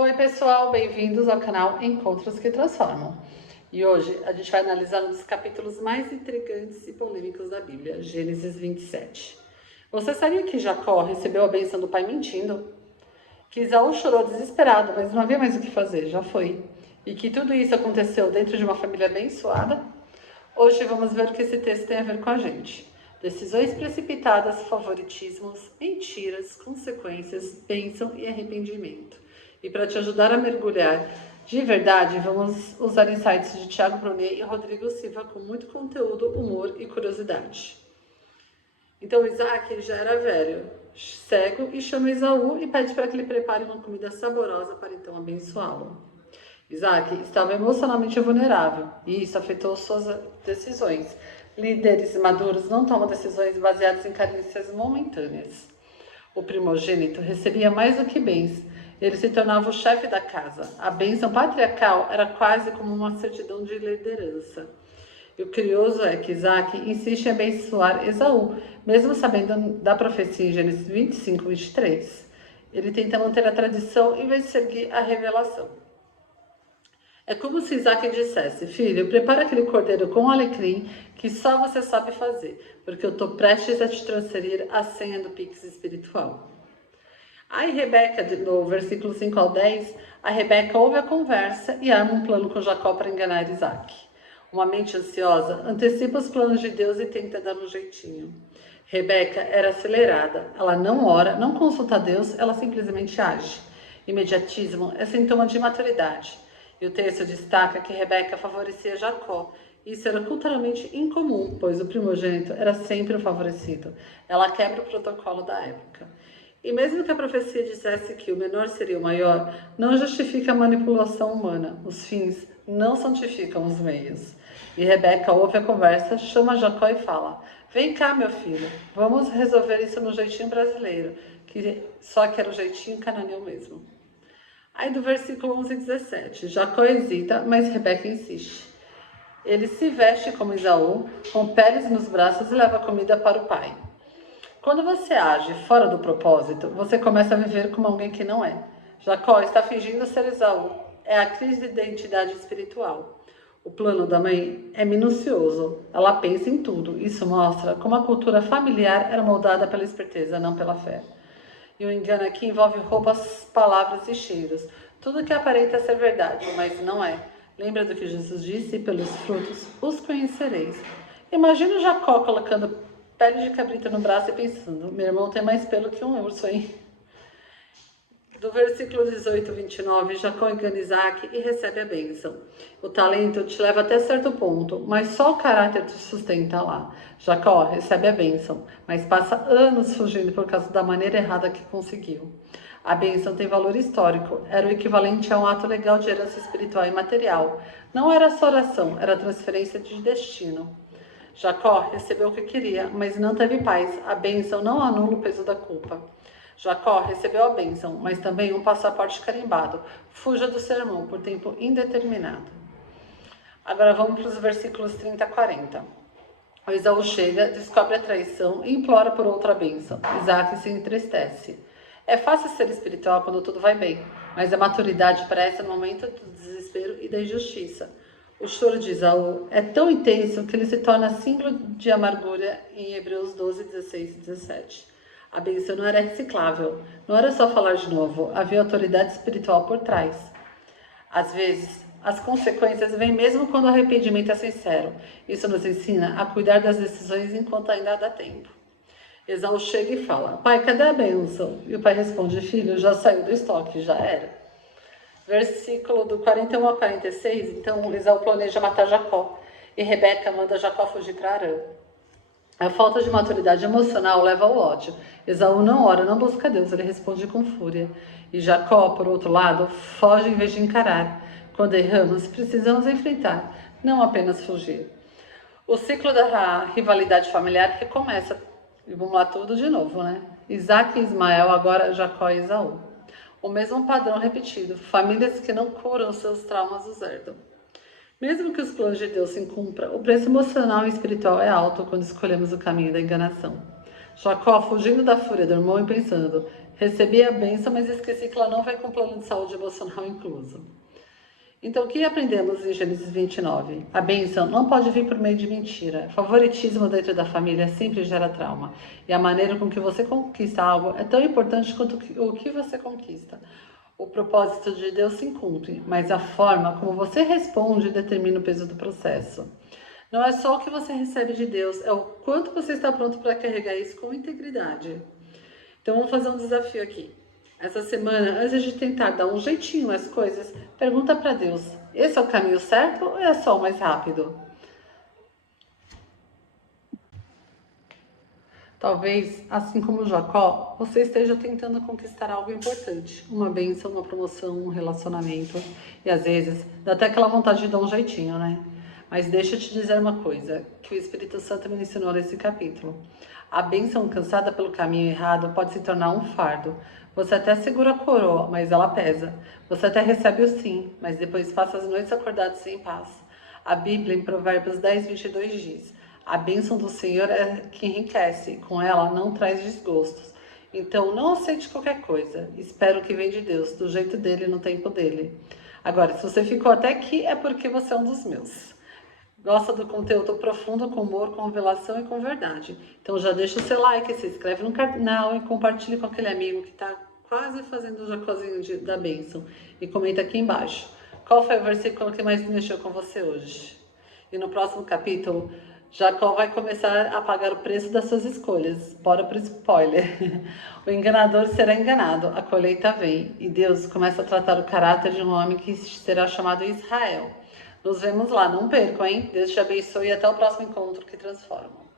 Oi pessoal, bem-vindos ao canal Encontros que Transformam. E hoje a gente vai analisar um dos capítulos mais intrigantes e polêmicos da Bíblia, Gênesis 27. Você sabia que Jacó recebeu a bênção do pai mentindo? Que Esaú chorou desesperado, mas não havia mais o que fazer, já foi. E que tudo isso aconteceu dentro de uma família abençoada? Hoje vamos ver o que esse texto tem a ver com a gente. Decisões precipitadas, favoritismos, mentiras, consequências, bênção e arrependimento. E para te ajudar a mergulhar de verdade, vamos usar insights de Thiago Brunet e Rodrigo Silva com muito conteúdo, humor e curiosidade. Então Isaac já era velho, cego, e chama Esaú e pede para que ele prepare uma comida saborosa para então abençoá-lo. Isaac estava emocionalmente vulnerável e isso afetou suas decisões. Líderes maduros não tomam decisões baseadas em carências momentâneas. O primogênito recebia mais do que bens. Ele se tornava o chefe da casa. A bênção patriarcal era quase como uma certidão de liderança. E o curioso é que Isaac insiste em abençoar Esaú, mesmo sabendo da profecia em Gênesis 25, 23. Ele tenta manter a tradição em vez de seguir a revelação. É como se Isaac dissesse: filho, prepara aquele cordeiro com alecrim que só você sabe fazer, porque eu estou prestes a te transferir a senha do Pix espiritual. Aí Rebeca, no versículo 5 ao 10, a Rebeca ouve a conversa e arma um plano com Jacó para enganar Isaac. Uma mente ansiosa antecipa os planos de Deus e tenta dar um jeitinho. Rebeca era acelerada, ela não ora, não consulta a Deus, ela simplesmente age. Imediatismo é sintoma de imaturidade. E o texto destaca que Rebeca favorecia Jacó. Isso era culturalmente incomum, pois o primogênito era sempre o favorecido. Ela quebra o protocolo da época. E mesmo que a profecia dissesse que o menor seria o maior, não justifica a manipulação humana. Os fins não santificam os meios. E Rebeca ouve a conversa, chama Jacó e fala: vem cá, meu filho, vamos resolver isso no jeitinho brasileiro, só que era o jeitinho cananeu mesmo. Aí do versículo 11 e 17, Jacó hesita, mas Rebeca insiste. Ele se veste como Esaú, com peles nos braços e leva comida para o pai. Quando você age fora do propósito, você começa a viver como alguém que não é. Jacó está fingindo ser Esaú. É a crise de identidade espiritual. O plano da mãe é minucioso. Ela pensa em tudo. Isso mostra como a cultura familiar era moldada pela esperteza, não pela fé. E o engano aqui envolve roupas, palavras e cheiros. Tudo que aparenta ser verdade, mas não é. Lembra do que Jesus disse? Pelos frutos os conhecereis. Imagina Jacó colocando pele de cabrito no braço e pensando: meu irmão tem mais pelo que um urso, hein? Do versículo 18 a 29, Jacó engana Isaac e recebe a bênção. O talento te leva até certo ponto, mas só o caráter te sustenta lá. Jacó recebe a bênção, mas passa anos fugindo por causa da maneira errada que conseguiu. A bênção tem valor histórico, era o equivalente a um ato legal de herança espiritual e material. Não era só oração, era transferência de destino. Jacó recebeu o que queria, mas não teve paz. A bênção não anula o peso da culpa. Jacó recebeu a bênção, mas também um passaporte carimbado. Fuja do sermão por tempo indeterminado. Agora vamos para os versículos 30 a 40. O Esaú chega, descobre a traição e implora por outra bênção. Isaac se entristece. É fácil ser espiritual quando tudo vai bem, mas a maturidade parece no momento do desespero e da injustiça. O choro de Esaú é tão intenso que ele se torna símbolo de amargura em Hebreus 12, 16 e 17. A bênção não era reciclável, não era só falar de novo, havia autoridade espiritual por trás. Às vezes, as consequências vêm mesmo quando o arrependimento é sincero. Isso nos ensina a cuidar das decisões enquanto ainda dá tempo. Esaú chega e fala: pai, cadê a bênção? E o pai responde: filho, já saiu do estoque, já era. Versículo do 41 a 46, então Esaú planeja matar Jacó e Rebeca manda Jacó fugir para Arã. A falta de maturidade emocional leva ao ódio. Esaú não ora, não busca Deus, ele responde com fúria. E Jacó, por outro lado, foge em vez de encarar. Quando erramos, precisamos enfrentar, não apenas fugir. O ciclo da rivalidade familiar recomeça. E vamos lá tudo de novo, né? Isaac e Ismael, agora Jacó e Esaú. O mesmo padrão repetido. Famílias que não curam seus traumas os herdam. Mesmo que os planos de Deus se cumpram, o preço emocional e espiritual é alto quando escolhemos o caminho da enganação. Jacó, fugindo da fúria do irmão e pensando, recebi a bênção, mas esqueci que ela não vai com plano de saúde emocional incluso. Então, o que aprendemos em Gênesis 29? A bênção não pode vir por meio de mentira. Favoritismo dentro da família sempre gera trauma. E a maneira com que você conquista algo é tão importante quanto o que você conquista. O propósito de Deus se cumpre, mas a forma como você responde determina o peso do processo. Não é só o que você recebe de Deus, é o quanto você está pronto para carregar isso com integridade. Então, vamos fazer um desafio aqui. Essa semana, antes de tentar dar um jeitinho nas coisas, pergunta para Deus: esse é o caminho certo ou é só o mais rápido? Talvez, assim como Jacó, você esteja tentando conquistar algo importante, uma bênção, uma promoção, um relacionamento, e às vezes dá até aquela vontade de dar um jeitinho, né? Mas deixa eu te dizer uma coisa, que o Espírito Santo me ensinou nesse capítulo. A bênção alcançada pelo caminho errado pode se tornar um fardo. Você até segura a coroa, mas ela pesa. Você até recebe o sim, mas depois passa as noites acordadas sem paz. A Bíblia, em Provérbios 10:22 diz: a bênção do Senhor é que enriquece, com ela não traz desgostos. Então não aceite qualquer coisa, espero que vem de Deus, do jeito dele, no tempo dele. Agora, se você ficou até aqui, é porque você é um dos meus. Gosta do conteúdo profundo, com humor, com revelação e com verdade. Então já deixa o seu like, se inscreve no canal e compartilhe com aquele amigo que está quase fazendo o jacozinho da bênção. E comenta aqui embaixo. Qual foi o versículo que mais mexeu com você hoje? E no próximo capítulo, Jacó vai começar a pagar o preço das suas escolhas. Bora pro spoiler. O enganador será enganado, a colheita vem. E Deus começa a tratar o caráter de um homem que será chamado Israel. Nos vemos lá, não percam, hein? Deus te abençoe e até o próximo encontro que transforma.